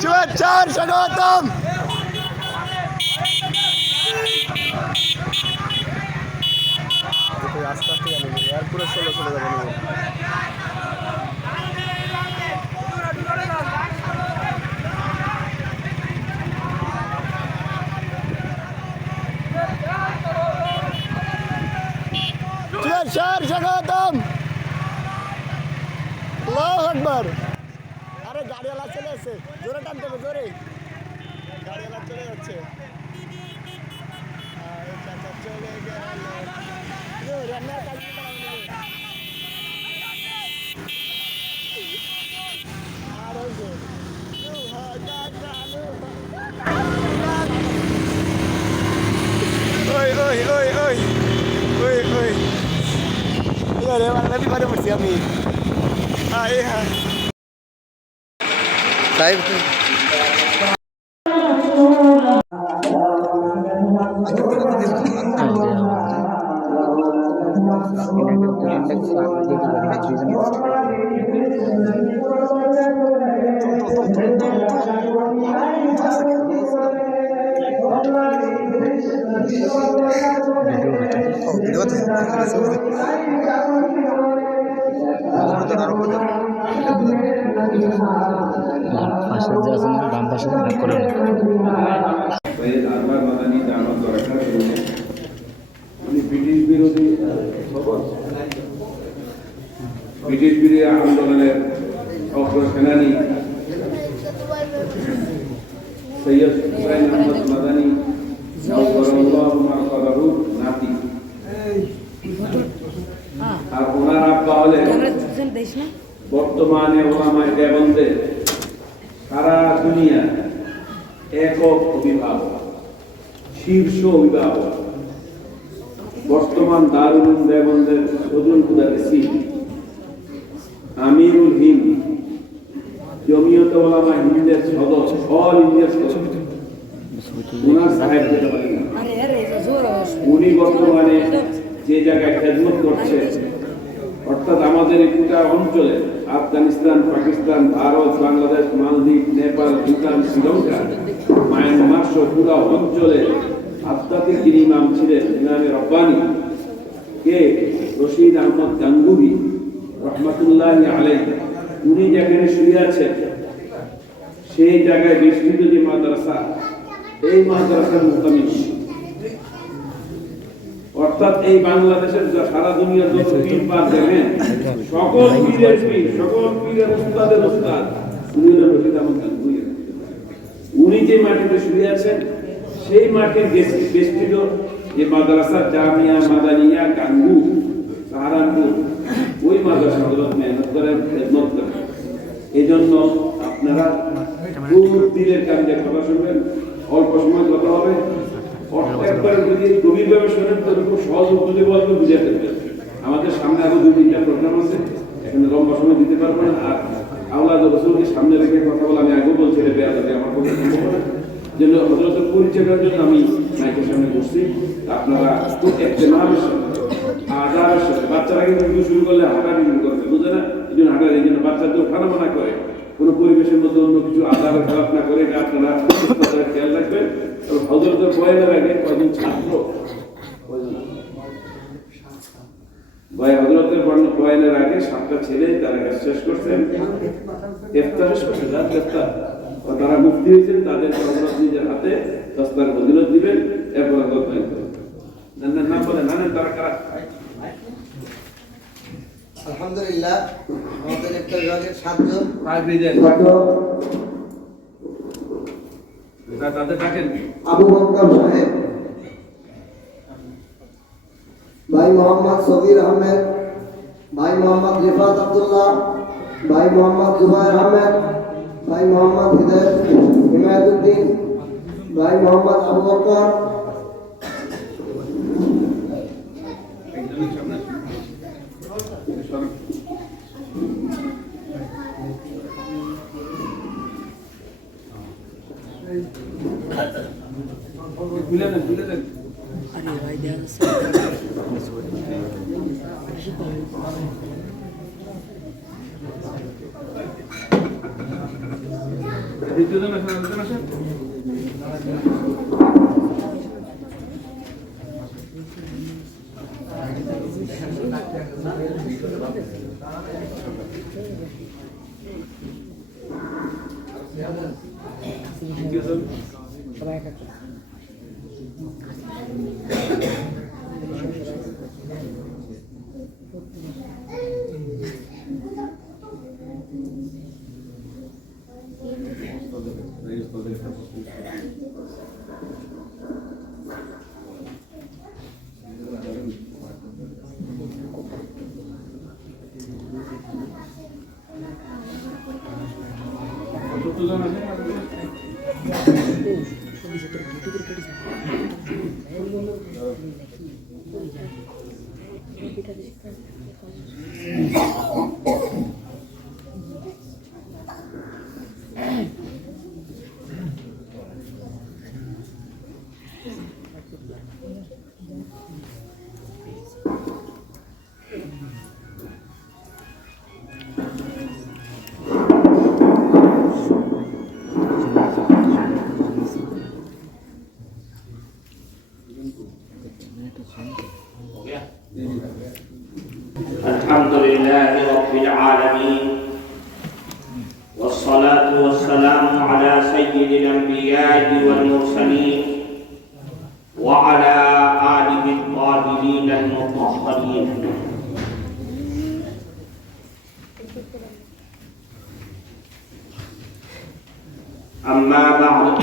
শুভেচ্ছার স্বাগতম। আস্তে আস্তে জানি আর পুরো চলে যাবে শুভেচ্ছার স্বাগতম। আল্লাহু আকবার। আরে গাড়িওয়ালা চলে আসছে, জোরে টানতে হবে, জোরে। গাড়িওয়ালা চলে যাচ্ছে। চলে গেল রান্নার কাজ আর ওই ওই ওই ওই ওই ওই রে বাংলা বিপারে পড়ছি আমি। হ্যাঁ লাইভ পাশে যে আছে না বাম পাশে করে ব্রিটিশ বিরোধী আন্দোলনের অগ্রসেনানী সৈয়দ হুসাইন আহমদ মাদানী নাতি আর ওনার আব্বা হলেন বর্তমানে ওলামায়ে দেওবন্দের সারা দুনিয়া একক অভিভাবক, শীর্ষ অভিভাবক, বর্তমান দারুল উলুম দেওবন্দের সদুল মুদাররিসিন, আমিরুল হিন্দ, জমিয়ত উলামা হিন্দের সদস্য, অল ইন্ডিয়া সদস্য, উনার সাহেব যেতে পারেন না। উনি বর্তমানে যে জায়গায় খেদমত করছে, অর্থাৎ আমাদের এই পুরা অঞ্চলে আফগানিস্তান, পাকিস্তান, ভারত, বাংলাদেশ, মালদ্বীপ, নেপাল, ভুটান, শ্রীলঙ্কা, মায়ানমার সহ পুরা অঞ্চলে আধ্যাত্মিক যিনি ইমাম ছিলেন, ইমামে রব্বানি কে রশিদ আহমদ গাঙ্গুহি রহমাতুল্লাহি আলাইহি, উনি যেখানে শুয়ে আছেন সেই জায়গায় বিস্তৃত যে মাদ্রাসা, এই মাদ্রাসার মুহতামিম, অর্থাৎ এই বাংলাদেশের সারা দুনিয়ার যত পীর পাক দেখেন, সকল পীরের পীর, সকল পীরের উস্তাদের উস্তাদ উনি হলেন রশিদ আহমদ গাঙ্গুহি। উনি যে মাটিতে শুয়ে আছেন সেই মাটির বেষ্টিত যে মাদ্রাসা জামিয়া মাদানিয়া গাঙ্গু সাহারানপুর, ওই মাদ্রাসা হজরত মেহনত করেন, খেদমত করেন। এই জন্য আপনারা খুব দিলের কান দিয়ে কথা শুনবেন, অল্প সময় কথা হবে, একবার যদি গভীরভাবে শোনেন তো খুব সহজ উত্তরে বলতে বুঝে ফেলবেন। আমাদের সামনে আরো 2-3টা প্রোগ্রাম আছে, এখানে লম্বা সময় দিতে পারবো না। আর আওলাদ রাসূলকে সামনে রেখে কথা বলা আমি আগেও বলছি, এটা বেয়াদবি, আমার পক্ষে সম্ভব না। জন্য হযরতের পরিচয় করার জন্য আমি মাইকের সামনে বসছি। আপনারা খুব ইহতিমামের সাথে, আদাবের সাথে, বাচ্চারা কিন্তু শুরু করলে হাঁটাহাঁটি করবে, বুঝে না, এই জন্য হাঁটা, এই জন্য বাচ্চাদের খারাপ না করে, কোনো পরিবেশের মধ্যে অন্য কিছু আদাবের খারাপ না করে, এটা আপনারা খেয়াল রাখবেন। এবং হযরতের বয়ানের আগে কয়েকজন ছাত্র, হযরতের বয়ানের আগে 7টা ছেলে তারা শেষ করছেন, ইফতার শেষ করছে, তারা মুফতি হয়েছেন, তাদের হযরত নিজের হাতে দস্তার ফজিলত দিবেন, এরপর গল্পেন নাম বলে নানেন তারা কারা। আলহামদুলিল্লাহ, আমাদের ইফতার বিভাগের 7 জন তাদের ডাকেন। আবু বকর সাহেব, ভাই মোহাম্মদ সগীর আহমেদ, ভাই মোহাম্মদ রিফাত আব্দুল্লাহ, ভাই মোহাম্মদ জুবাইর আহমেদ, ভাই মোহাম্মদ হিমায়তুদ্দিন, ভাই মোহাম্মদ আবু বকর, খুলে দেন। আরে ভাই দেখা দ্বিতীয়জন আসেন, আরেকজন আসেন। দ্বিতীয়জন। চতুর্থজন আসেন। الحمد لله رب العالمين والصلاة والسلام على سيد الأنبياء والمرسلين وعلى آله الطاهرين المطهرين. أما بعد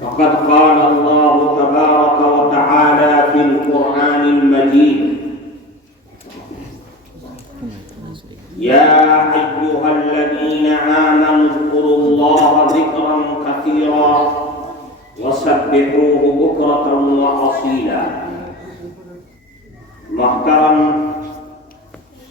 فقد قال الله تبارك وتعالى في القرآن المجيد: يا أيها الذين آمنوا اذكروا الله ذكرا كثيرا وسبحوه بكرة وأصيلا. محترم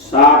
7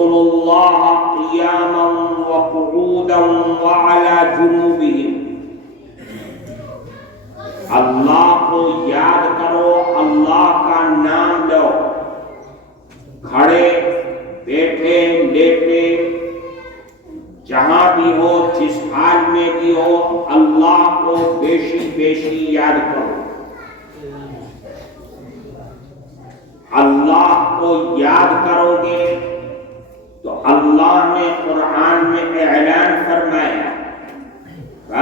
اذكروا الله قياما وقعودا وعلى جنوبهم اللہ کو یاد کرو، اللہ کا نام لو، کھڑے بیٹھے لیٹے جہاں بھی ہو، جس حال میں بھی ہو، اللہ کو بیشی بیشی یاد کرو۔ اللہ کو یاد کرو گے تو اللہ نے قرآن میں اعلان فرمایا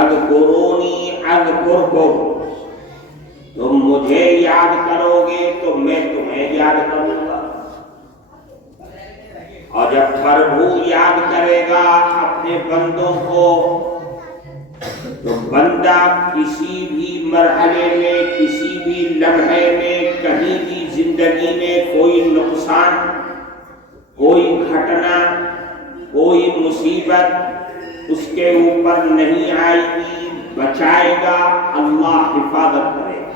اذکرونی اذکرکم، تم مجھے یاد کرو گے تو میں تمہیں یاد کروں گا۔ اور جب پربھو یاد کرے گا اپنے بندوں کو تو بندہ کسی بھی مرحلے میں، کسی بھی لمحے میں، کہیں بھی زندگی میں کوئی نقصان، کوئی گھٹنا، کوئی مصیبت اس کے اوپر نہیں آئے گی، بچائے گا، اللہ حفاظت کرے گا۔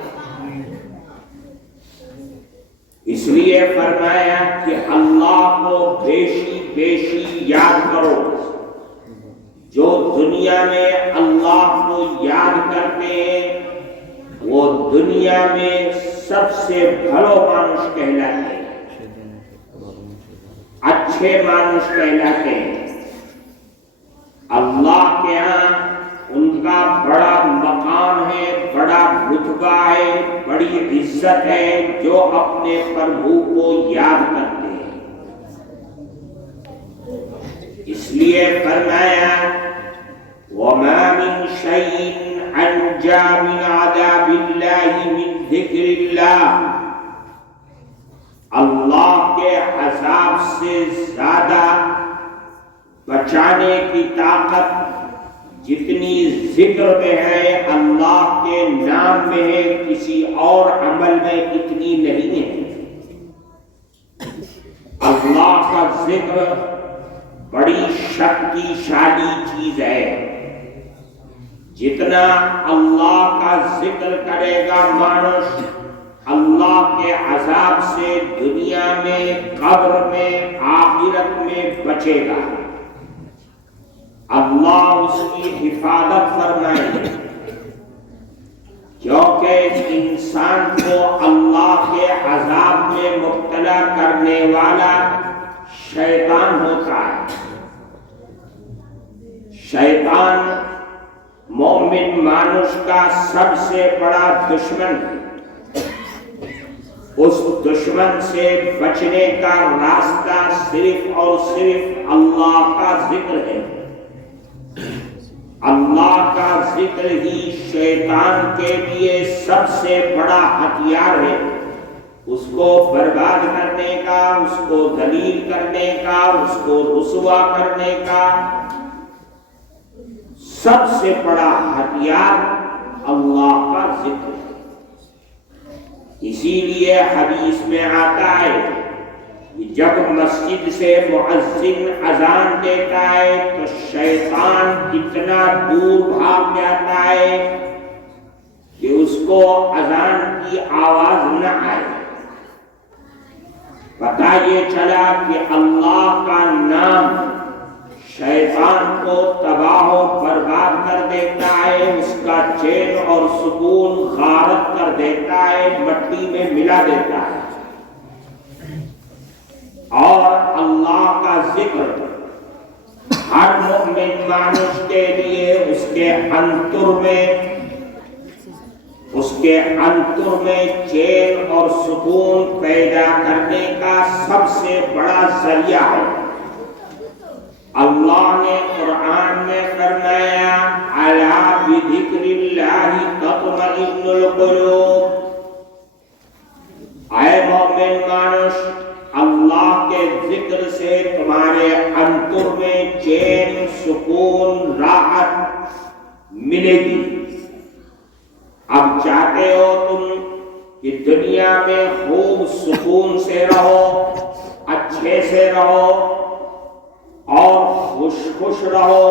اس لیے فرمایا کہ اللہ کو بیشی بیشی یاد کرو۔ جو دنیا میں اللہ کو یاد کرتے ہیں وہ دنیا میں سب سے بھلو مانوش کہلاتے ہیں، اچھے مانوش کہلاتے ہیں۔ اللہ کے ہاں ان کا بڑا مقام ہے، بڑا رتبہ ہے، بڑی عزت ہے جو اپنے پربھو کو یاد کرتے ہیں۔ اس لیے فرمایا وَمَا مِن شَيْءٍ أَنْجَىٰ مِنْ عَذَابِ اللَّهِ مِنْ ذِكْرِ اللَّهِ، اللہ کے عذاب سے زیادہ بچانے کی طاقت جتنی ذکر میں ہے، اللہ کے نام میں ہے، کسی اور عمل میں اتنی نہیں ہے۔ اللہ کا ذکر بڑی شکتیشالی چیز ہے۔ جتنا اللہ کا ذکر کرے گا مانوس، اللہ کے عذاب سے دنیا میں، قبر میں، آخرت میں بچے گا۔ اللہ اس کی حفاظت فرمائے گا، کیونکہ انسان کو اللہ کے عذاب میں مبتلا کرنے والا شیطان ہوتا ہے۔ شیطان مومن مانوس کا سب سے بڑا دشمن ہے۔ اس دشمن سے بچنے کا راستہ صرف اور صرف اللہ کا ذکر ہے۔ اللہ کا ذکر ہی شیطان کے لیے سب سے بڑا ہتھیار ہے۔ اس کو برباد کرنے کا، اس کو ذلیل کرنے کا، اس کو رسوا کرنے کا سب سے بڑا ہتھیار اللہ کا ذکر ہے۔ اسی لیے حدیث میں آتا ہے کہ جب مسجد سے مؤذن اذان دیتا ہے تو شیطان اتنا دور بھاگ جاتا ہے کہ اس کو اذان کی آواز نہ آئے۔ پتہ یہ چلا کہ اللہ کا نام شیطان کو تباہ و برباد کر دیتا ہے، اس کا چین اور سکون غارت کر دیتا ہے، مٹی میں ملا دیتا ہے۔ اور اللہ کا ذکر ہر مومن مانوس کے لیے اس کے انتر میں چین اور سکون پیدا کرنے کا سب سے بڑا ذریعہ ہے۔ اللہ نے قرآن میں فرمایا الا بذکر اللہ تطمئن القلوب، اے مومن مانوس اللہ کے ذکر سے تمہارے انتر میں چین، سکون، راحت ملے گی۔ اب چاہتے ہو تم کہ دنیا میں خوب سکون سے رہو، اچھے سے رہو اور خوش رہو،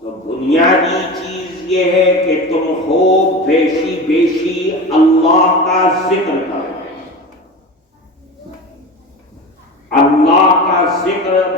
تو بنیادی چیز یہ ہے کہ تم خوب بیشی اللہ کا ذکر کرو۔ اللہ کا ذکر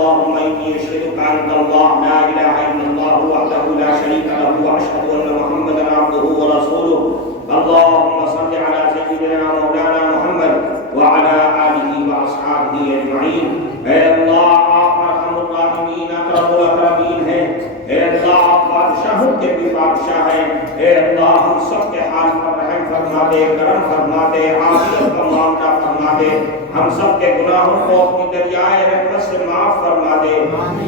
اللهم إني أشهدك أنت الله لا إله إلا الله وحده لا شريك له وأشهد أن محمدا عبده ورسوله اللهم صل على سيدنا مولانا محمد وعلى آله وأصحابه أجمعين اے اللہ آپ ارحم الراحمین اکرم الاکرمین ہیں اے اللہ آپ بادشاہوں کے بھی بادشاہ ہیں اے اللہ ہم سب کے حال پر رحم فرما دے کرم فرما دے عافیت کا معاملہ فرما دے ہم سب کے گناہوں کو اپنی دریائے رحمت سے معاف فرما دے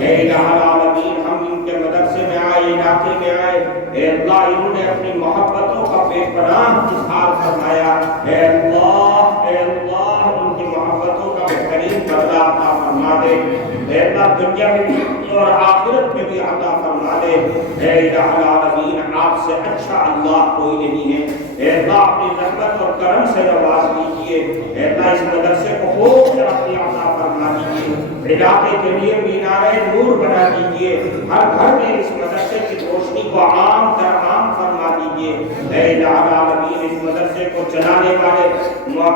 اے الہ العالمین ہم ان کے مدرسے میں آئے علاقے میں آئے اے اللہ انہوں نے اپنی محبتوں کا بے پناہ اظہار فرمایا اے اللہ ان کی محبتوں کا بہترین بدلہ عطا فرما دے اے اللہ دنیا میں بھی اور آخرت میں بھی عطا فرما دے اے الہ العالمین آپ سے اچھا اللہ کوئی نہیں ہے اے اللہ اپنی رحمت اور کرم سے نواز دیجئے اے اللہ اس مدرسے کو خوب ترقی عطا فرما دیجئے علاقے کے لیے مینار نور بنا دیجئے ہر گھر میں اس مدرسے کی روشنی کو عام در عام فرما دیجئے اے الہ العالمین اس مدرسے کو چلانے والے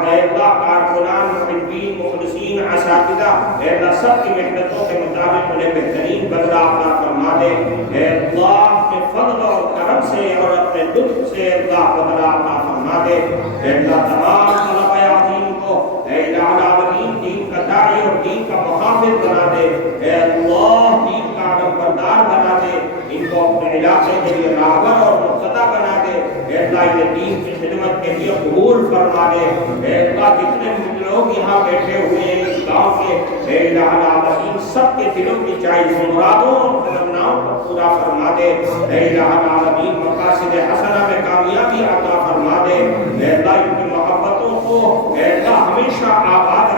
اے اللہ کارکنان محبین مخلصین اساتذہ اے اللہ سب کی محنتوں کے مطابق انہیں بہترین بدلہ عطا فرما دے اے اللہ اپنے فضل اور کرم سے اور اپنے لطف سے اللہ بدلہ عطا فرما دے اے اللہ تمام طلبہ عظیم کو اے الہ العالمین دین کا داعی اور دین کا محافظ بنا دے اے اللہ دین کا علمبردار بنا دے ان کو اپنے علاقے کے لیے راہبر اور مقتدی بنا دے اے اللہ انہیں دین کی خدمت کے لیے قبول فرما دے اے اللہ جتنے لوگ یہاں بیٹھے ہوئے ہیں اس گاؤں کے اے الہ العالمین سب کے دلوں کی چاہیے مرادوں اور تمناؤں کو پورا فرما دے اے الہ العالمین مقاصد حسنہ میں کامیابی عطا فرما دے اے اللہ ان کی محبتوں کو اے اللہ ہمیشہ آباد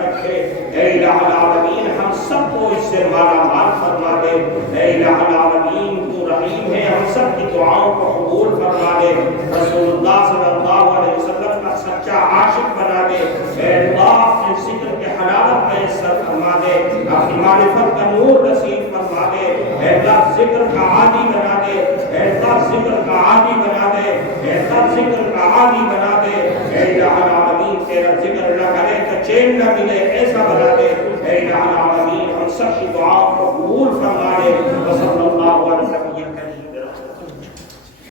رکھے اے الہ العالمین ہم سب کو اس سے مالا مال فرما دے اے الہ العالمین تو رحیم ہے ہم سب کی دعاؤں کو قبول فرما دے رسول اللہ صلی اللہ علیہ وسلم کا سچا عاشق بنا دے اے اللہ اپنے ذکر کے حلاوت میں سر فرما دے اپنی معرفت کا نور نصیب فرما دے اے اللہ ذکر کا عادی بنا دے اے اللہ ذکر کا عادی بنا دے اے اللہ ذکر کا عادی بنا دے اے الہ العالمین تیرا ذکر نہ کرے تو چین نہ ملے